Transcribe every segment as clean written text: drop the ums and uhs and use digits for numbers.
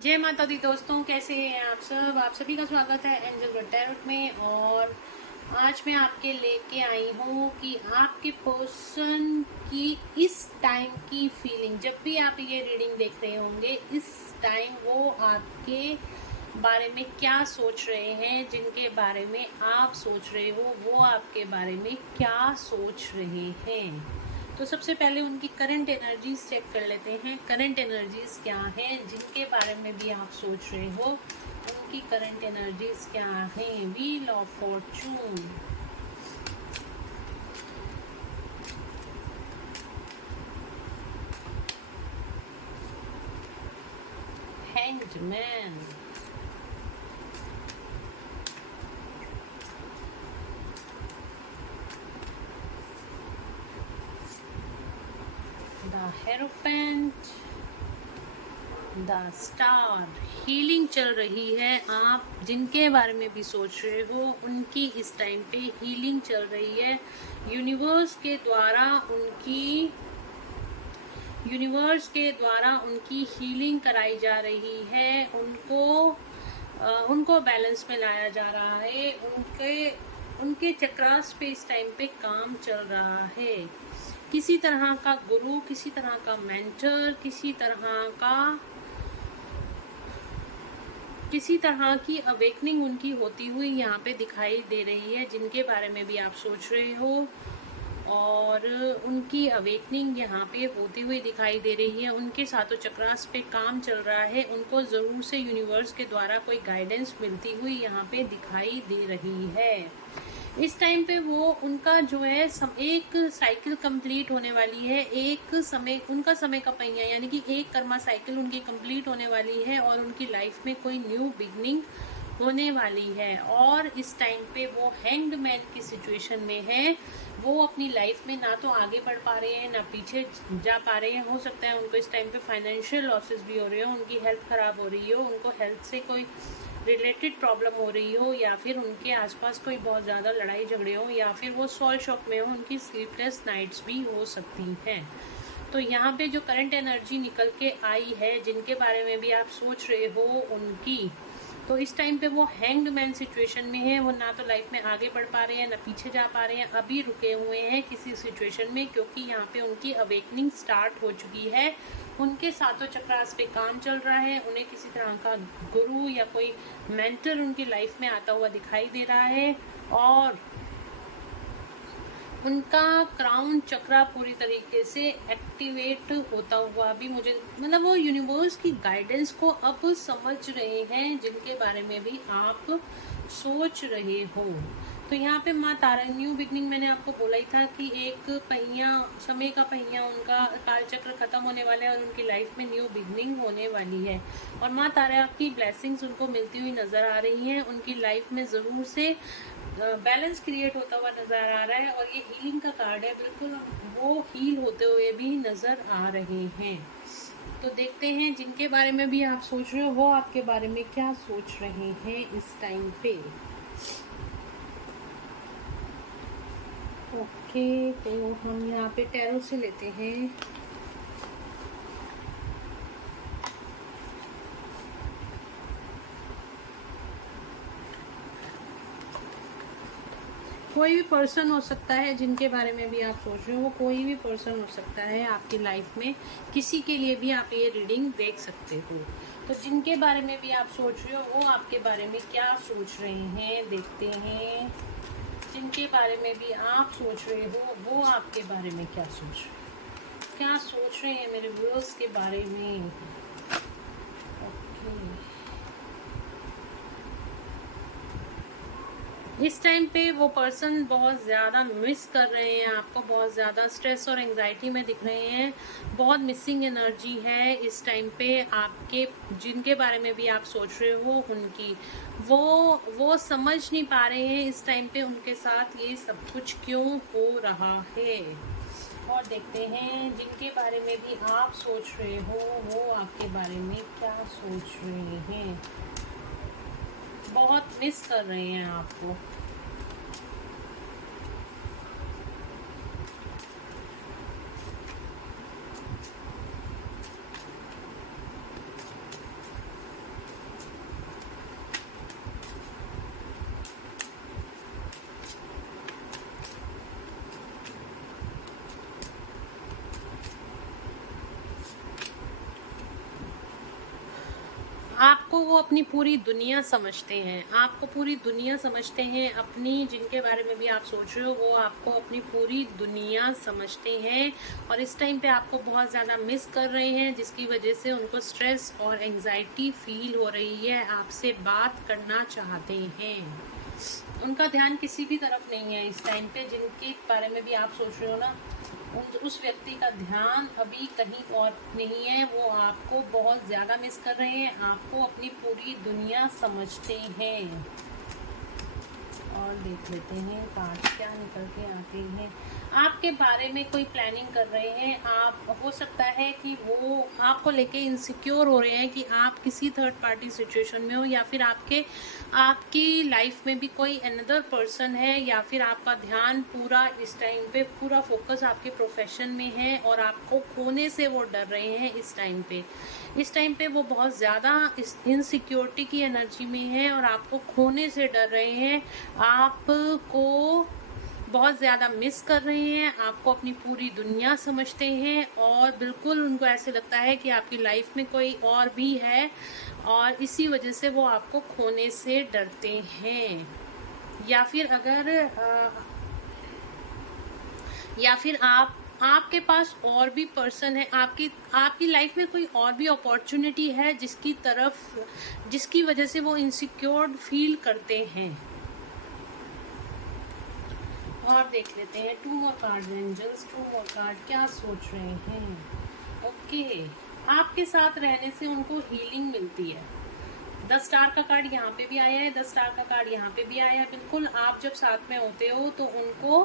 जय माता दी दोस्तों, कैसे हैं आप सब। आप सभी का स्वागत है एंजल टैरोट में। और आज मैं आपके लेके आई हूँ कि आपके पर्सन की इस टाइम की फीलिंग, जब भी आप ये रीडिंग देख रहे होंगे, इस टाइम वो आपके बारे में क्या सोच रहे हैं। जिनके बारे में आप सोच रहे हो वो आपके बारे में क्या सोच रहे हैं। तो सबसे पहले उनकी करंट एनर्जीज चेक कर लेते हैं। करंट एनर्जीज क्या हैं जिनके बारे में भी आप सोच रहे हो, उनकी करंट एनर्जीज क्या हैं। Wheel of fortune, hanged man, the hierophant, the star. Healing चल रही है। आप जिनके बारे में भी सोच रहे हो उनकी इस टाइम पे हीलिंग चल रही है। यूनिवर्स के द्वारा उनकी हीलिंग कराई जा रही है। उनको बैलेंस में लाया जा रहा है। उनके चक्रास पे इस टाइम पे काम चल रहा है। किसी तरह का गुरु, किसी तरह का मेंटर, किसी तरह की अवेकनिंग उनकी होती हुई यहाँ पे दिखाई दे रही है। जिनके बारे में भी आप सोच रहे हो और उनकी अवेकनिंग यहाँ पे होती हुई दिखाई दे रही है। उनके सातों चक्रास पे काम चल रहा है। उनको ज़रूर से यूनिवर्स के द्वारा कोई गाइडेंस मिलती हुई यहाँ पे दिखाई दे रही है। इस टाइम पे वो उनका जो है एक साइकिल कंप्लीट होने वाली है। उनका समय का पहिया यानी कि एक कर्मा साइकिल उनकी कंप्लीट होने वाली है और उनकी लाइफ में कोई न्यू बिगनिंग होने वाली है। और इस टाइम पे वो हैंग्ड मैन की सिचुएशन में है। वो अपनी लाइफ में ना तो आगे बढ़ पा रहे हैं ना पीछे जा पा रहे हैं। हो सकता है उनको इस टाइम पे फाइनेंशियल लॉसेस भी हो रहे हो, उनकी हेल्थ खराब हो रही हो, उनको हेल्थ से कोई रिलेटेड प्रॉब्लम हो रही हो, या फिर उनके आसपास कोई बहुत ज़्यादा लड़ाई झगड़े हो, या फिर वो सॉल शॉक में हो। उनकी स्लीपलेस नाइट्स भी हो सकती हैं। तो यहाँ पे जो करंट एनर्जी निकल के आई है, जिनके बारे में भी आप सोच रहे हो उनकी, तो इस टाइम पे वो हैंग्ड मैन सिचुएशन में है। वो ना तो लाइफ में आगे बढ़ पा रहे हैं ना पीछे जा पा रहे हैं। अभी रुके हुए हैं किसी सिचुएशन में, क्योंकि यहाँ पे उनकी अवेकनिंग स्टार्ट हो चुकी है। उनके सातों चक्रास पे काम चल रहा है। उन्हें किसी तरह का गुरु या कोई मेंटर उनकी लाइफ में आता हुआ दिखाई दे रहा है। और उनका क्राउन चक्रा पूरी तरीके से एक्टिवेट होता हुआ भी मुझे वो यूनिवर्स की गाइडेंस को अब समझ रहे हैं, जिनके बारे में भी आप सोच रहे हो। तो यहाँ पे माँ तारा, न्यू बिगनिंग मैंने आपको बोला ही था कि एक पहिया, समय का पहिया, उनका काल चक्र खत्म होने वाला है और उनकी लाइफ में न्यू बिगनिंग होने वाली है। और माँ तारा की ब्लेसिंग्स उनको मिलती हुई नज़र आ रही हैं। उनकी लाइफ में ज़रूर से बैलेंस क्रिएट होता हुआ नज़र आ रहा है। और ये हीलिंग का कार्ड है, बिल्कुल वो हील होते हुए भी नज़र आ रहे हैं। तो देखते हैं जिनके बारे में भी आप सोच रहे हो वो आपके बारे में क्या सोच रहे हैं इस टाइम पे। ओके, तो हम यहाँ पे टैरो से लेते हैं। कोई भी पर्सन हो सकता है जिनके बारे में भी आप सोच रहे हो, वो कोई भी पर्सन हो सकता है आपकी लाइफ में। किसी के लिए भी आप ये रीडिंग देख सकते हो। तो जिनके बारे में भी आप सोच रहे हो वो आपके बारे में क्या सोच रहे हैं, देखते हैं। जिनके बारे में भी आप सोच रहे हो वो आपके बारे में क्या सोच रहे हैं मेरे व्यूअर्स के बारे में। ओके, इस टाइम पे वो पर्सन बहुत ज़्यादा मिस कर रहे हैं आपको, बहुत ज़्यादा स्ट्रेस और एंजाइटी में दिख रहे हैं। बहुत मिसिंग एनर्जी है इस टाइम पे आपके। जिनके बारे में भी आप सोच रहे हो उनकी, वो समझ नहीं पा रहे हैं इस टाइम पे उनके साथ ये सब कुछ क्यों हो रहा है। और देखते हैं जिनके बारे में भी आप सोच रहे हो वो आपके बारे में क्या सोच रहे हैं। बहुत मिस कर रहे हैं आपको। आपको वो अपनी पूरी दुनिया समझते हैं, आपको पूरी दुनिया समझते हैं अपनी, जिनके बारे में भी आप सोच रहे हो वो आपको अपनी पूरी दुनिया समझते हैं और इस टाइम पे आपको बहुत ज़्यादा मिस कर रहे हैं, जिसकी वजह से उनको स्ट्रेस और एंजाइटी फील हो रही है, आपसे बात करना चाहते हैं। उनका ध्यान किसी भी तरफ नहीं है इस टाइम पे, जिनके बारे में भी आप सोच रहे हो ना, उस व्यक्ति का ध्यान अभी कहीं और नहीं है, वो आपको बहुत ज़्यादा मिस कर रहे हैं, आपको अपनी पूरी दुनिया समझते हैं। और देख लेते हैं कार्ड क्या निकल के आते हैं। आपके बारे में कोई प्लानिंग कर रहे हैं, आप हो सकता है कि वो आपको लेके इनसिक्योर हो रहे हैं कि आप किसी थर्ड पार्टी सिचुएशन में हो, या फिर आपकी लाइफ में भी कोई अनदर पर्सन है, या फिर आपका ध्यान पूरा इस टाइम पे पूरा फोकस आपके प्रोफेशन में है और आपको खोने से वो डर रहे हैं इस टाइम पे वो बहुत ज़्यादा इनसिक्योरिटी की एनर्जी में है और आपको खोने से डर रहे हैं, आपको बहुत ज़्यादा मिस कर रहे हैं, आपको अपनी पूरी दुनिया समझते हैं और बिल्कुल उनको ऐसे लगता है कि आपकी लाइफ में कोई और भी है और इसी वजह से वो आपको खोने से डरते हैं। या फिर आपके पास और भी पर्सन है, आपकी लाइफ में कोई और भी अपॉर्चुनिटी है जिसकी वजह से वो इनसिक्योर फील करते हैं। और देख लेते हैं 2 मोर कार्ड एंजल्स, 2 मोर कार्ड क्या सोच रहे हैं। ओके, आपके साथ रहने से उनको हीलिंग मिलती है। 10 स्टार का कार्ड यहाँ पे भी आया है, 10 स्टार का कार्ड यहाँ पे भी आया है। बिल्कुल आप जब साथ में होते हो तो उनको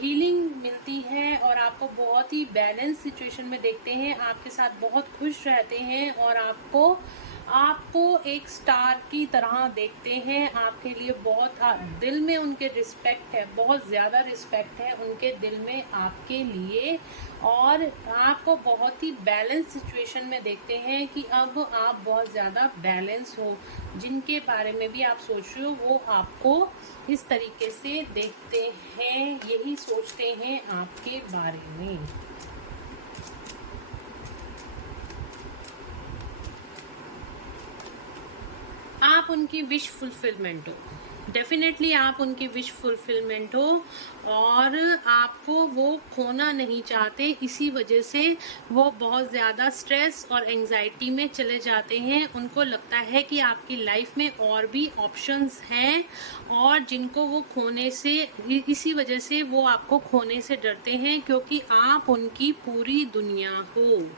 हीलिंग मिलती है और आपको बहुत ही बैलेंस सिचुएशन में देखते हैं, आपके साथ बहुत खुश रहते हैं और आपको एक स्टार की तरह देखते हैं। आपके लिए बहुत दिल में उनके रिस्पेक्ट है, बहुत ज़्यादा रिस्पेक्ट है उनके दिल में आपके लिए और आपको बहुत ही बैलेंस सिचुएशन में देखते हैं कि अब आप बहुत ज़्यादा बैलेंस हो। जिनके बारे में भी आप सोच रहे हो वो आपको इस तरीके से देखते हैं, यही सोचते हैं आपके बारे में। आप उनकी विश फुलफिलमेंट हो, डेफिनेटली आप उनकी विश फुलफिलमेंट हो और आपको वो खोना नहीं चाहते, इसी वजह से वो बहुत ज़्यादा स्ट्रेस और एंजाइटी में चले जाते हैं। उनको लगता है कि आपकी लाइफ में और भी ऑप्शंस हैं और जिनको वो खोने से, इसी वजह से वो आपको खोने से डरते हैं क्योंकि आप उनकी पूरी दुनिया हो,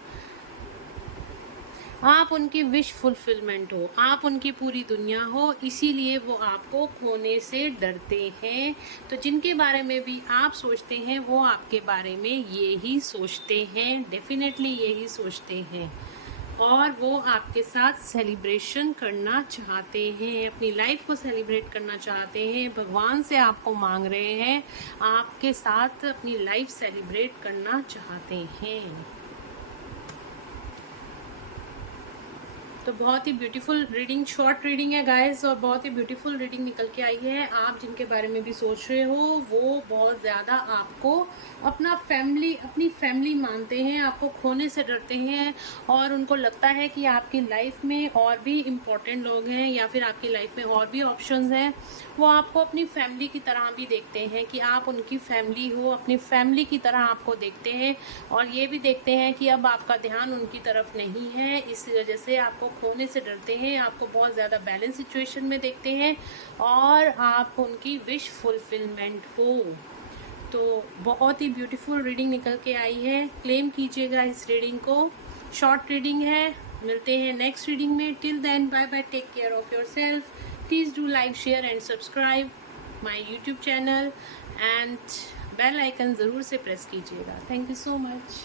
आप उनकी विश फुलफिलमेंट हो, आप उनकी पूरी दुनिया हो, इसीलिए वो आपको खोने से डरते हैं। तो जिनके बारे में भी आप सोचते हैं वो आपके बारे में यही सोचते हैं, डेफिनेटली यही सोचते हैं और वो आपके साथ सेलिब्रेशन करना चाहते हैं, अपनी लाइफ को सेलिब्रेट करना चाहते हैं, भगवान से आपको मांग रहे हैं, आपके साथ अपनी लाइफ सेलिब्रेट करना चाहते हैं। तो बहुत ही ब्यूटीफुल रीडिंग, शॉर्ट रीडिंग है गाइस और बहुत ही ब्यूटीफुल रीडिंग निकल के आई है। आप जिनके बारे में भी सोच रहे हो वो बहुत ज़्यादा आपको अपनी फैमिली मानते हैं, आपको खोने से डरते हैं और उनको लगता है कि आपकी लाइफ में और भी इम्पोर्टेंट लोग हैं या फिर आपकी लाइफ में और भी ऑप्शंस हैं। वो आपको अपनी फैमिली की तरह भी देखते हैं कि आप उनकी फैमिली हो, अपनी फैमिली की तरह आपको देखते हैं और ये भी देखते हैं कि अब आपका ध्यान उनकी तरफ नहीं है, इस वजह से आपको खोने से डरते हैं, आपको बहुत ज़्यादा बैलेंस सिचुएशन में देखते हैं और आप उनकी विश फुलफिलमेंट हो। तो बहुत ही ब्यूटीफुल रीडिंग निकल के आई है, क्लेम कीजिएगा इस रीडिंग को। शॉर्ट रीडिंग है, मिलते हैं नेक्स्ट रीडिंग में। Till then bye bye, take care of yourself. Please do like, share and subscribe my YouTube channel and bell icon ज़रूर से प्रेस कीजिएगा। Thank you so much.